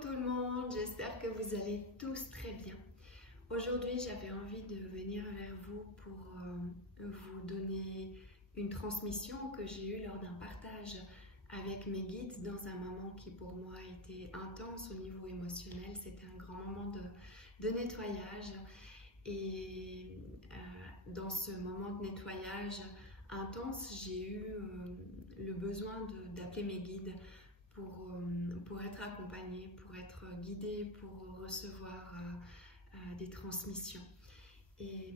tout le monde, j'espère que vous allez tous très bien. Aujourd'hui, j'avais envie de venir vers vous pour vous donner une transmission que j'ai eue lors d'un partage avec mes guides dans un moment qui pour moi a été intense au niveau émotionnel. C'était un grand moment de nettoyage et dans ce moment de nettoyage intense, j'ai eu le besoin d'appeler mes guides pour être accompagnée, pour être guidée, pour recevoir des transmissions. Et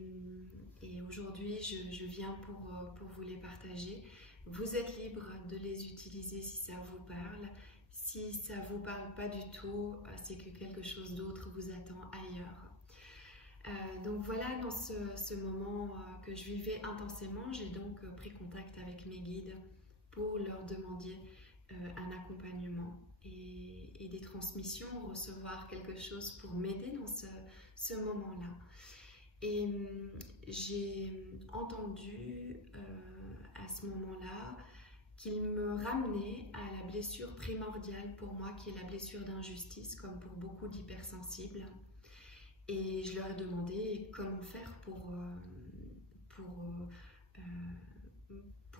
aujourd'hui, je viens pour vous les partager. Vous êtes libre de les utiliser si ça vous parle. Si ça ne vous parle pas du tout, c'est que quelque chose d'autre vous attend ailleurs. Donc voilà, dans ce moment que je vivais intensément, j'ai donc pris contact avec mes guides pour leur demander un accompagnement et des transmissions, recevoir quelque chose pour m'aider dans ce moment-là. Et j'ai entendu à ce moment-là qu'il me ramenait à la blessure primordiale pour moi, qui est la blessure d'injustice, comme pour beaucoup d'hypersensibles. Et je leur ai demandé comment faire pour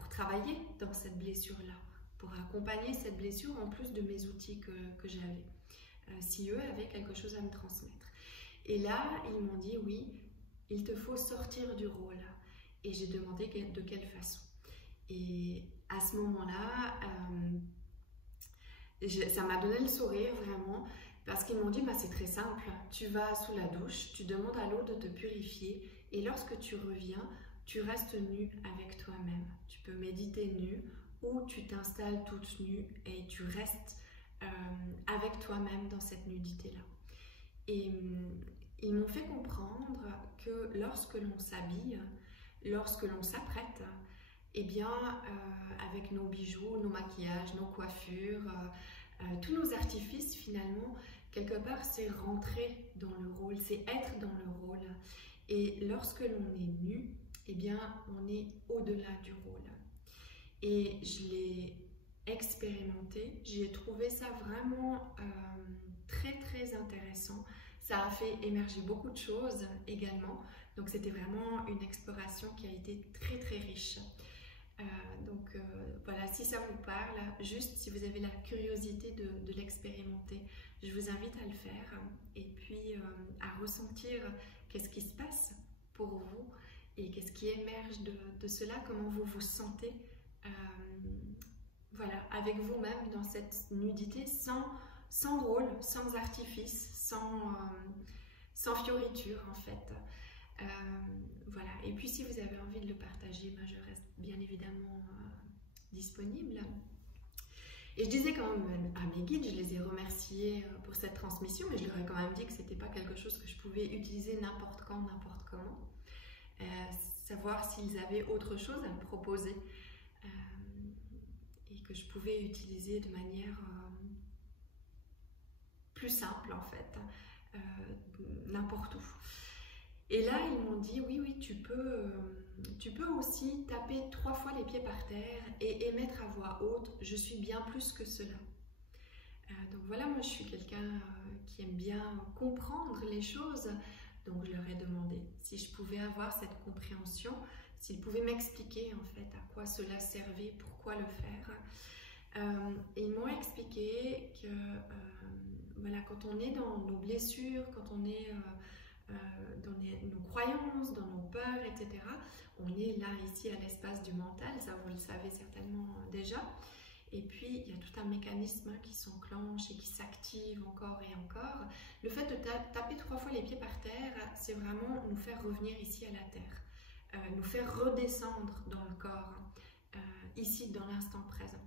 travailler dans cette blessure-là, pour accompagner cette blessure en plus de mes outils que j'avais, si eux avaient quelque chose à me transmettre. Et là, ils m'ont dit oui, il te faut sortir du rôle. Et j'ai demandé de quelle façon. Et à ce moment-là, ça m'a donné le sourire vraiment, parce qu'ils m'ont dit bah, c'est très simple, tu vas sous la douche, tu demandes à l'eau de te purifier et lorsque tu reviens, tu restes nu avec toi-même. Tu peux méditer nu ou tu t'installes toute nue et tu restes avec toi-même dans cette nudité-là. Et ils m'ont fait comprendre que lorsque l'on s'habille, lorsque l'on s'apprête, eh bien, avec nos bijoux, nos maquillages, nos coiffures, tous nos artifices, finalement, quelque part, c'est rentrer dans le rôle, c'est être dans le rôle. Et lorsque l'on est nu, eh bien, on est au-delà du rôle. Et je l'ai expérimenté, j'ai trouvé ça vraiment très, très intéressant. Ça a fait émerger beaucoup de choses également. Donc, c'était vraiment une exploration qui a été très, très riche. Voilà, si ça vous parle, juste si vous avez la curiosité de l'expérimenter, je vous invite à le faire et puis à ressentir qu'est-ce qui se passe pour vous et qu'est-ce qui émerge de cela, comment vous vous sentez voilà, avec vous-même dans cette nudité sans rôle, sans artifice, sans fioriture en fait. Voilà. Et puis si vous avez envie de le partager, ben, je reste bien évidemment disponible. Et je disais quand même à mes guides, je les ai remerciés pour cette transmission, mais je leur ai quand même dit que ce n'était pas quelque chose que je pouvais utiliser n'importe quand, n'importe comment. Savoir s'ils avaient autre chose à me proposer et que je pouvais utiliser de manière plus simple en fait, n'importe où. Et là, ils m'ont dit, oui, tu peux aussi taper 3 fois les pieds par terre et émettre à voix haute, je suis bien plus que cela. Donc voilà, moi je suis quelqu'un qui aime bien comprendre les choses, donc je leur ai demandé si je pouvais avoir cette compréhension, s'ils pouvaient m'expliquer en fait à quoi cela servait, pourquoi le faire. Et ils m'ont expliqué que voilà, quand on est dans nos blessures, quand on est dans nos croyances, dans nos peurs, etc. On est là, ici, à l'espace du mental, ça vous le savez certainement déjà. Et puis, il y a tout un mécanisme qui s'enclenche et qui s'active encore et encore. Le fait de taper 3 fois les pieds par terre, c'est vraiment nous faire revenir ici à la terre, nous faire redescendre dans le corps, ici, dans l'instant présent.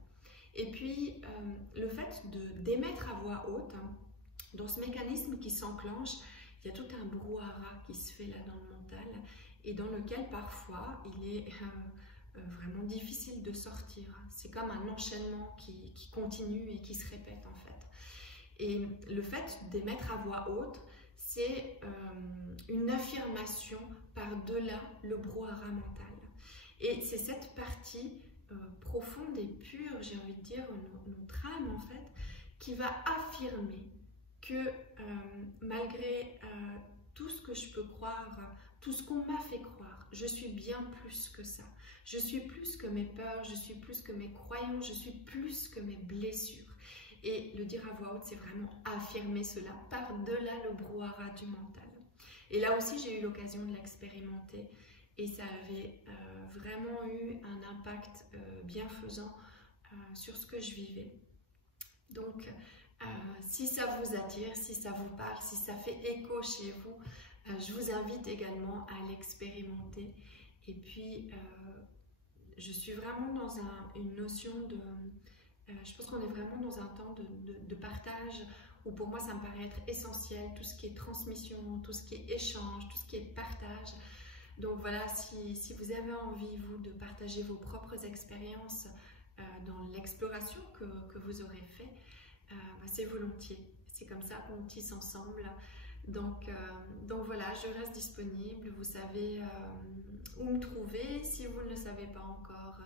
Et puis, le fait d'émettre à voix haute, dans ce mécanisme qui s'enclenche, il y a tout un brouhaha qui se fait là dans le mental et dans lequel parfois il est vraiment difficile de sortir. C'est comme un enchaînement qui continue et qui se répète en fait. Et le fait d'émettre à voix haute, c'est une affirmation par-delà le brouhaha mental. Et c'est cette partie profonde et pure, j'ai envie de dire, notre âme en fait, qui va affirmer que malgré tout ce que je peux croire, tout ce qu'on m'a fait croire, je suis bien plus que ça. Je suis plus que mes peurs, je suis plus que mes croyances, je suis plus que mes blessures. Et le dire à voix haute, c'est vraiment affirmer cela par-delà le brouhaha du mental. Et là aussi, j'ai eu l'occasion de l'expérimenter et ça avait vraiment eu un impact bienfaisant sur ce que je vivais. Donc, si ça vous attire, si ça vous parle, si ça fait écho chez vous, je vous invite également à l'expérimenter. Et puis, je suis vraiment dans une notion de... je pense qu'on est vraiment dans un temps de partage où pour moi ça me paraît être essentiel, tout ce qui est transmission, tout ce qui est échange, tout ce qui est partage. Donc voilà, si vous avez envie, vous, de partager vos propres expériences dans l'exploration que vous aurez fait, c'est volontiers. C'est comme ça qu'on tisse ensemble. Donc voilà, je reste disponible. Vous savez où me trouver. Si vous ne le savez pas encore,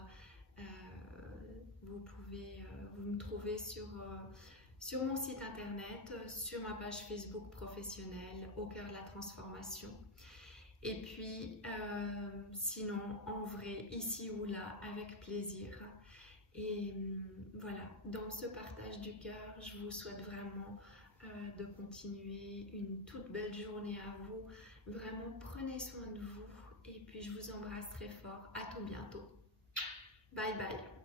vous pouvez vous me trouver sur mon site internet, sur ma page Facebook professionnelle, Au cœur de la transformation. Et puis, sinon, en vrai, ici ou là, avec plaisir. Et voilà, dans ce partage du cœur, je vous souhaite vraiment de continuer une toute belle journée à vous. Vraiment, prenez soin de vous. Et puis, je vous embrasse très fort. À tout bientôt. Bye bye.